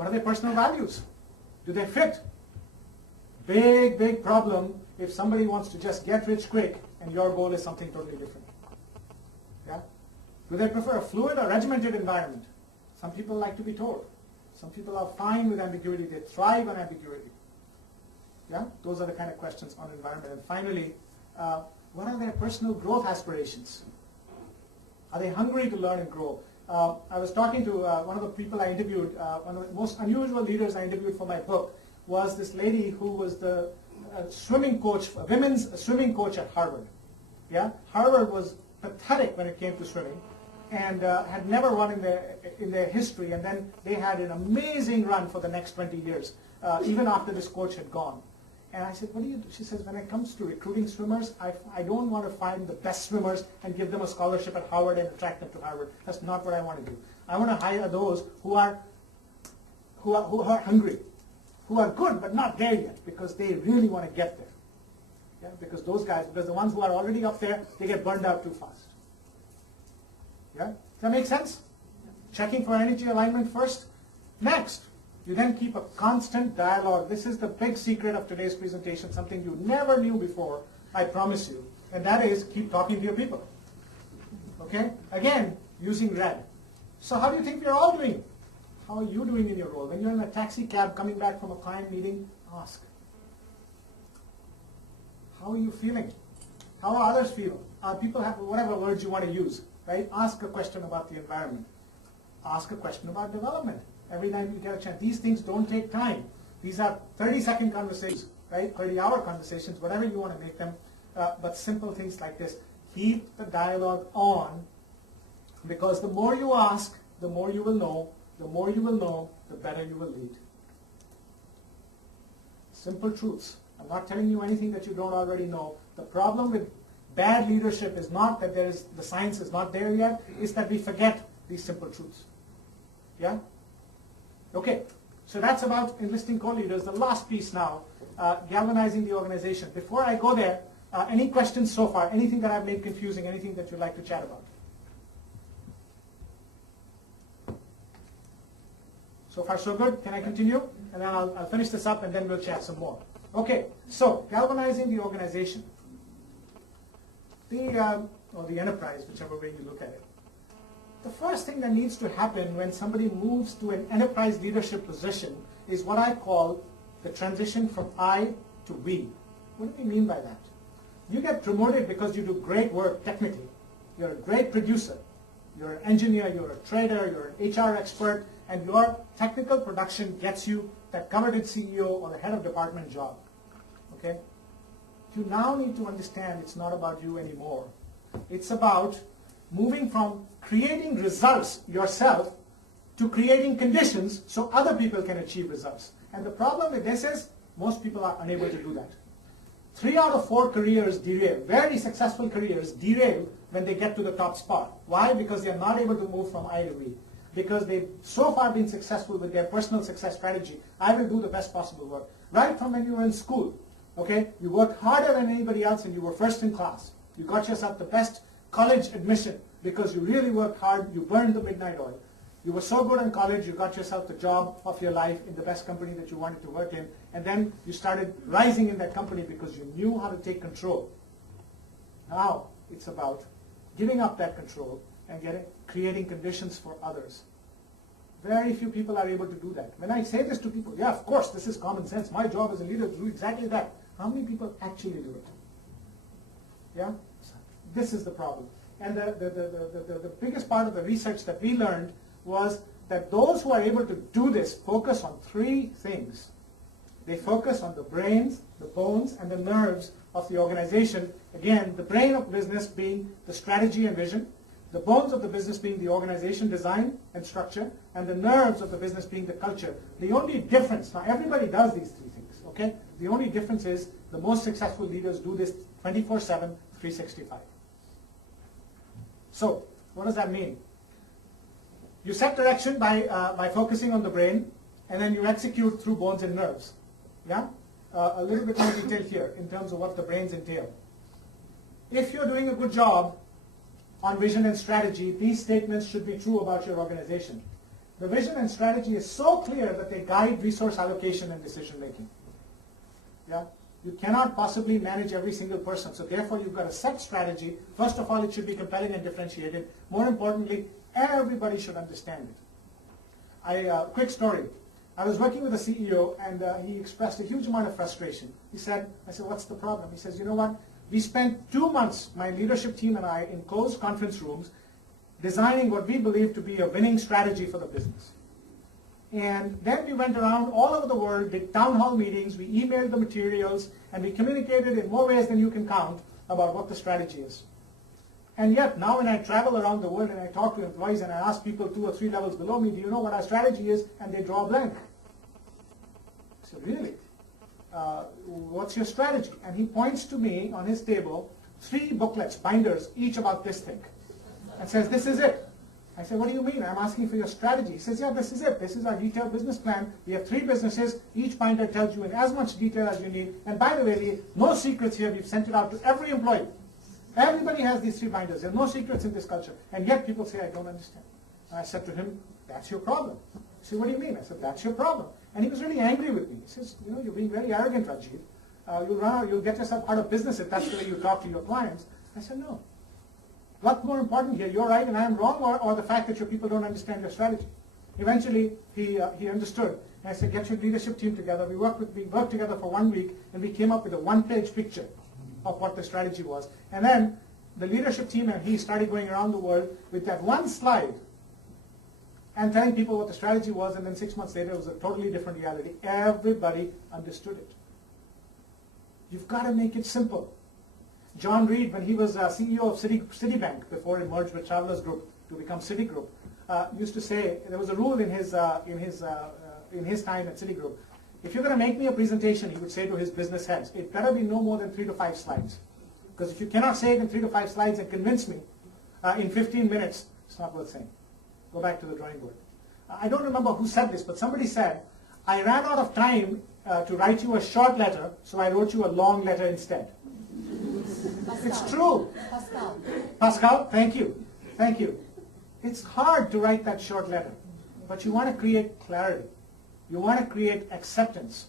What are their personal values? Do they fit? Big, big problem if somebody wants to just get rich quick and your goal is something totally different. Yeah? Do they prefer a fluid or regimented environment? Some people like to be told. Some people are fine with ambiguity. They thrive on ambiguity. Yeah? Those are the kind of questions on environment. And finally, what are their personal growth aspirations? Are they hungry to learn and grow? I was talking to one of the people I interviewed, one of the most unusual leaders I interviewed for my book was this lady who was the swimming coach, women's swimming coach at Harvard. Yeah? Harvard was pathetic when it came to swimming and had never won in their history, and then they had an amazing run for the next 20 years, even after this coach had gone. And I said, what do you do? She says, when it comes to recruiting swimmers, I don't want to find the best swimmers and give them a scholarship at Harvard and attract them to Harvard. That's not what I want to do. I want to hire those who are hungry, who are good but not there yet, because they really want to get there. Yeah? Because those guys, because the ones who are already up there, they get burned out too fast. Yeah? Does that make sense? Checking for energy alignment first. Next. You then keep a constant dialogue. This is the big secret of today's presentation, something you never knew before, I promise you. And that is keep talking to your people. Okay? Again, using red. So how do you think we're all doing? How are you doing in your role? When you're in a taxi cab coming back from a client meeting, ask. How are you feeling? How are others feeling? People have whatever words you want to use, right? Ask a question about the environment. Ask a question about development. Every time you get a chance. These things don't take time. These are 30-second conversations, right? 30-hour conversations, whatever you want to make them. But simple things like this. Keep the dialogue on, because the more you ask, the more you will know. The more you will know, the better you will lead. Simple truths. I'm not telling you anything that you don't already know. The problem with bad leadership is not that the science is not there yet, it's that we forget these simple truths. Yeah? Okay, so that's about enlisting co-leaders. The last piece now, galvanizing the organization. Before I go there, any questions so far? Anything that I've made confusing? Anything that you'd like to chat about? So far so good. Can I continue? And then I'll finish this up and then we'll chat some more. Okay, so galvanizing the organization. Or the enterprise, whichever way you look at it. The first thing that needs to happen when somebody moves to an enterprise leadership position is what I call the transition from I to we. What do we mean by that? You get promoted because you do great work technically. You're a great producer. You're an engineer, you're a trader, you're an HR expert, and your technical production gets you that coveted CEO or the head of department job. Okay? You now need to understand it's not about you anymore. It's about moving from creating results yourself to creating conditions so other people can achieve results. And the problem with this is most people are unable to do that. 3 out of 4 careers derail, very successful careers derail when they get to the top spot. Why? Because they are not able to move from I to we. Because they've so far been successful with their personal success strategy. I will do the best possible work. Right from when you were in school, okay, you worked harder than anybody else and you were first in class. You got yourself the best college admission because you really worked hard, you burned the midnight oil. You were so good in college, you got yourself the job of your life in the best company that you wanted to work in, and then you started rising in that company because you knew how to take control. Now it's about giving up that control and creating conditions for others. Very few people are able to do that. When I say this to people, yeah, of course, this is common sense. My job as a leader is to do exactly that. How many people actually do it? Yeah? This is the problem. And the biggest part of the research that we learned was that those who are able to do this focus on 3 things. They focus on the brains, the bones, and the nerves of the organization. Again, the brain of business being the strategy and vision, the bones of the business being the organization design and structure, and the nerves of the business being the culture. The only difference, now everybody does these 3 things, okay? The only difference is the most successful leaders do this 24/7, 365. So, what does that mean? You set direction by focusing on the brain, and then you execute through bones and nerves. Yeah? A little bit more detail here in terms of what the brains entail. If you're doing a good job on vision and strategy, these statements should be true about your organization. The vision and strategy is so clear that they guide resource allocation and decision making. Yeah? You cannot possibly manage every single person, so therefore you've got a set strategy. First of all, it should be compelling and differentiated. More importantly, everybody should understand it. Quick story. I was working with a CEO and he expressed a huge amount of frustration. I said, what's the problem? He says, you know what? We spent 2 months, my leadership team and I, in closed conference rooms, designing what we believe to be a winning strategy for the business. And then we went around all over the world, did town hall meetings, we emailed the materials, and we communicated in more ways than you can count about what the strategy is. And yet, now when I travel around the world and I talk to employees and I ask people 2 or 3 levels below me, do you know what our strategy is? And they draw a blank. I said, really? What's your strategy? And he points to me on his table 3 booklets, binders, each about this thick, and says, this is it. I said, what do you mean? I'm asking for your strategy. He says, yeah, this is it. This is our detailed business plan. We have 3 businesses. Each binder tells you in as much detail as you need. And by the way, Lee, no secrets here. We've sent it out to every employee. Everybody has these 3 binders. There are no secrets in this culture. And yet people say, I don't understand. And I said to him, that's your problem. He said, what do you mean? I said, that's your problem. And he was really angry with me. He says, you know, you're being very arrogant, Rajeev. You'll get yourself out of business if that's the way you talk to your clients. I said, no. What's more important here, you're right and I'm wrong, or the fact that your people don't understand your strategy? Eventually, he understood. And I said, get your leadership team together. We worked together for 1 week, and we came up with a 1-page picture of what the strategy was. And then the leadership team and he started going around the world with that 1 slide and telling people what the strategy was, and then 6 months later, it was a totally different reality. Everybody understood it. You've got to make it simple. John Reed, when he was CEO of Citibank before it merged with Travelers Group to become Citigroup, used to say, there was a rule in his time at Citigroup. If you're going to make me a presentation, he would say to his business heads, it better be no more than 3 to 5 slides. Because if you cannot say it in 3 to 5 slides and convince me in 15 minutes, it's not worth saying. Go back to the drawing board. I don't remember who said this, but somebody said, I ran out of time to write you a short letter, so I wrote you a long letter instead. Pascal. It's true. Pascal, thank you. Thank you. It's hard to write that short letter, but you want to create clarity. You want to create acceptance,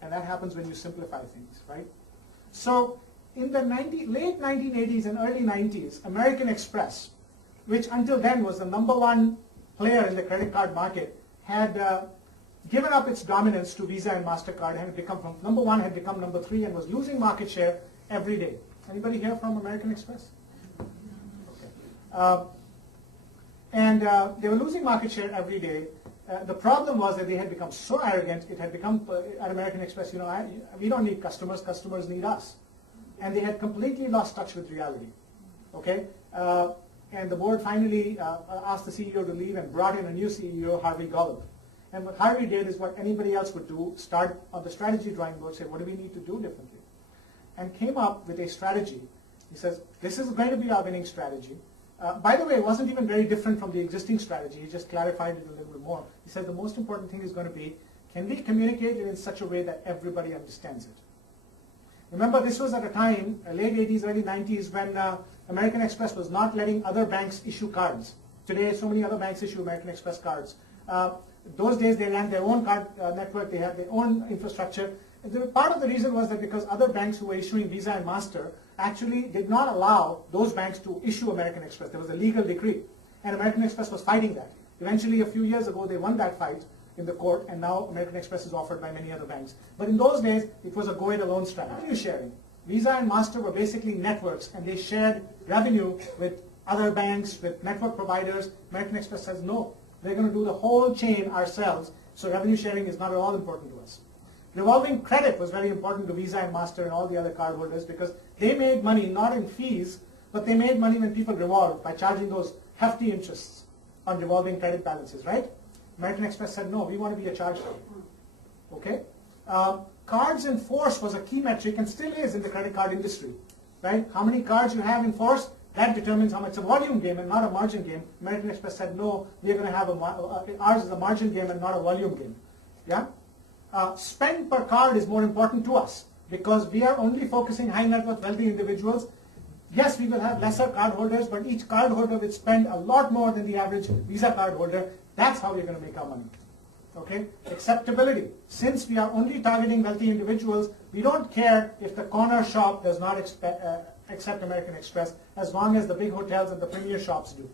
and that happens when you simplify things, right? So in the late 1980s and early 90s, American Express, which until then was the #1 player in the credit card market, had given up its dominance to Visa and MasterCard, and had become from #1 had become #3 and was losing market share every day. Anybody here from American Express? Okay. They were losing market share every day. The problem was that they had become so arrogant. It had become at American Express, you know, we don't need customers. Customers need us, and they had completely lost touch with reality. Okay. And the board finally asked the CEO to leave and brought in a new CEO, Harvey Golub. And what Harvey did is what anybody else would do: start on the strategy drawing board, say, what do we need to do differently? And came up with a strategy. He says, this is going to be our winning strategy. By the way, it wasn't even very different from the existing strategy. He just clarified it a little bit more. He said the most important thing is going to be, can we communicate it in such a way that everybody understands it? Remember, this was at a time, late 80s, early 90s, when American Express was not letting other banks issue cards. Today, so many other banks issue American Express cards. Those days, they ran their own card network. They had their own infrastructure. Part of the reason was that because other banks who were issuing Visa and Master actually did not allow those banks to issue American Express. There was a legal decree, and American Express was fighting that. Eventually, a few years ago, they won that fight in the court, and now American Express is offered by many other banks. But in those days, it was a go-it-alone strategy. Revenue sharing. Visa and Master were basically networks, and they shared revenue with other banks, with network providers. American Express says, no, we're going to do the whole chain ourselves, so revenue sharing is not at all important to us. Revolving credit was very important to Visa and Master and all the other cardholders because they made money not in fees, but they made money when people revolved by charging those hefty interests on revolving credit balances, right? American Express said, no, we want to be a charge firm. Okay? Cards in force was a key metric and still is in the credit card industry, right? How many cards you have in force, that determines how much. It's a volume game and not a margin game. American Express said, no, we're going to have ours is a margin game and not a volume game. Yeah? Spend per card is more important to us because we are only focusing high net worth wealthy individuals. Yes, we will have lesser card holders, but each card holder will spend a lot more than the average Visa card holder. That's how we're going to make our money. Okay? Acceptability. Since we are only targeting wealthy individuals, we don't care if the corner shop does not accept American Express, as long as the big hotels and the premier shops do.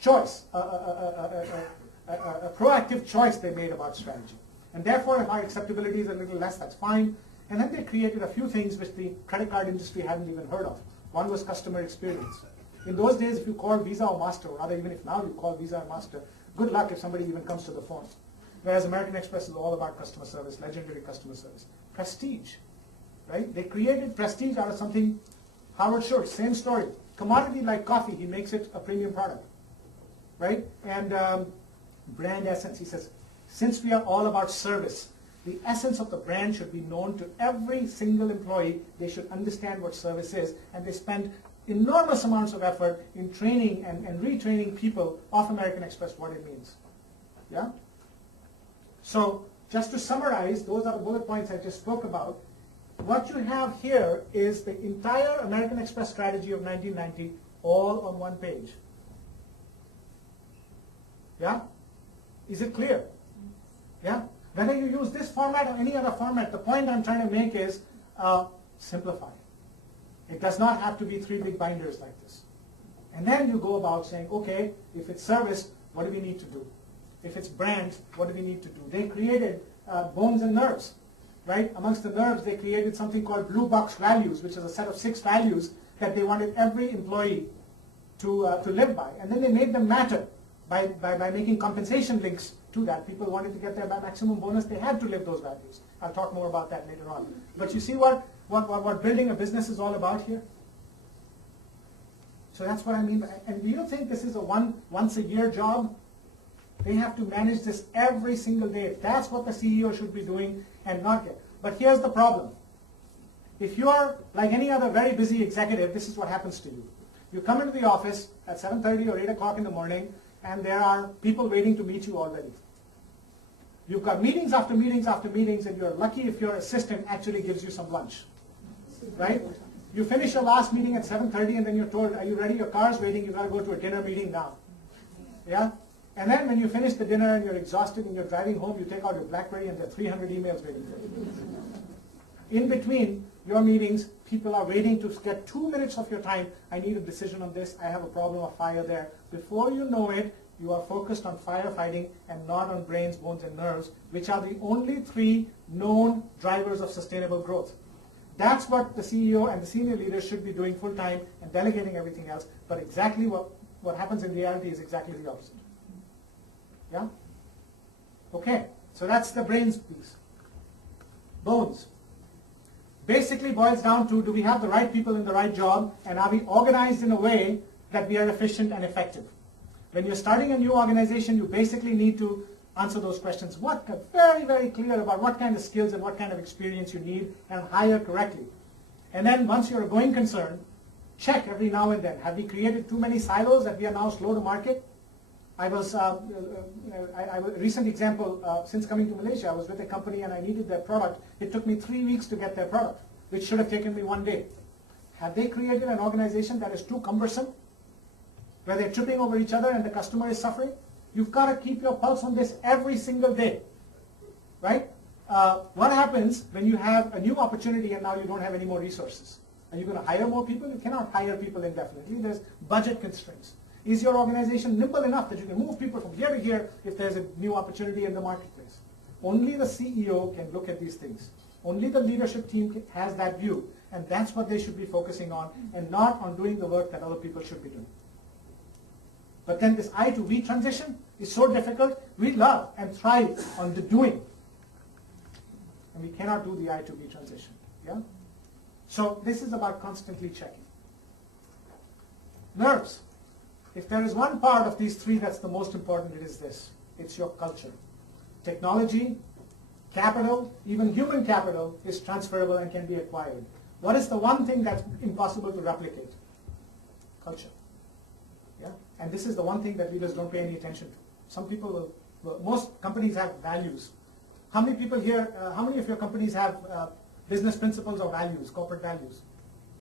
Choice. A proactive choice they made about strategy. And therefore, if our acceptability is a little less, that's fine. And then they created a few things which the credit card industry hadn't even heard of. One was customer experience. In those days, if you called Visa or Master, or rather even if now you call Visa or Master, good luck if somebody even comes to the phone. Whereas American Express is all about customer service, legendary customer service. Prestige, right? They created prestige out of something. Howard Schultz, same story. Commodity like coffee, he makes it a premium product, right? And brand essence, he says, since we are all about service, the essence of the brand should be known to every single employee. They should understand what service is, and they spend enormous amounts of effort in training and retraining people of American Express what it means. Yeah? So just to summarize, those are the bullet points I just spoke about. What you have here is the entire American Express strategy of 1990 all on one page. Yeah? Is it clear? Yeah? Whether you use this format or any other format, the point I'm trying to make is simplify. It does not have to be 3 big binders like this. And then you go about saying, okay, if it's service, what do we need to do? If it's brand, what do we need to do? They created bones and nerves, right? Amongst the nerves, they created something called blue box values, which is a set of 6 values that they wanted every employee to live by. And then they made them matter by making compensation links to that. People wanted to get their maximum bonus, they had to live those values. I'll talk more about that later on. But you see what building a business is all about here? So that's what I mean. And do you think this is a once a year job? They have to manage this every single day. That's what the CEO should be doing and not get. But here's the problem. If you are like any other very busy executive, this is what happens to you. You come into the office at 7:30 or 8 o'clock in the morning, and there are people waiting to meet you already. You've got meetings after meetings after meetings, and you're lucky if your assistant actually gives you some lunch, right? You finish your last meeting at 7:30, and then you're told, are you ready? Your car's waiting, you've got to go to a dinner meeting now. Yeah? And then when you finish the dinner and you're exhausted and you're driving home, you take out your BlackBerry and there are 300 emails waiting for you. In between your meetings, people are waiting to get 2 minutes of your time. I need a decision on this. I have a problem of fire there. Before you know it, you are focused on firefighting and not on brains, bones, and nerves, which are the only 3 known drivers of sustainable growth. That's what the CEO and the senior leaders should be doing full time and delegating everything else. But exactly what happens in reality is exactly the opposite. Yeah? Okay, so that's the brains piece. Bones. Basically boils down to, do we have the right people in the right job, and are we organized in a way that we are efficient and effective? When you're starting a new organization, you basically need to answer those questions. Very, very clear about what kind of skills and what kind of experience you need, and hire correctly. And then once you're a going concern, check every now and then. Have we created too many silos that we are now slow to market? I was, a recent example, since coming to Malaysia, I was with a company and I needed their product. It took me 3 weeks to get their product, which should have taken me 1 day. Have they created an organization that is too cumbersome, where they're tripping over each other and the customer is suffering? You've got to keep your pulse on this every single day, right? What happens when you have a new opportunity and now you don't have any more resources? Are you going to hire more people? You cannot hire people indefinitely. There's budget constraints. Is your organization nimble enough that you can move people from here to here if there's a new opportunity in the marketplace? Only the CEO can look at these things. Only the leadership team has that view, and that's what they should be focusing on, and not on doing the work that other people should be doing. But then this I to we transition is so difficult. We love and thrive on the doing, and we cannot do the I to we transition. Yeah? So this is about constantly checking. Nerves. If there is one part of these 3 that's the most important, it is this. It's your culture. Technology, capital, even human capital is transferable and can be acquired. What is the one thing that's impossible to replicate? Culture. Yeah? And this is the one thing that leaders don't pay any attention to. Some people will, most companies have values. How many people here, how many of your companies have business principles or values, corporate values?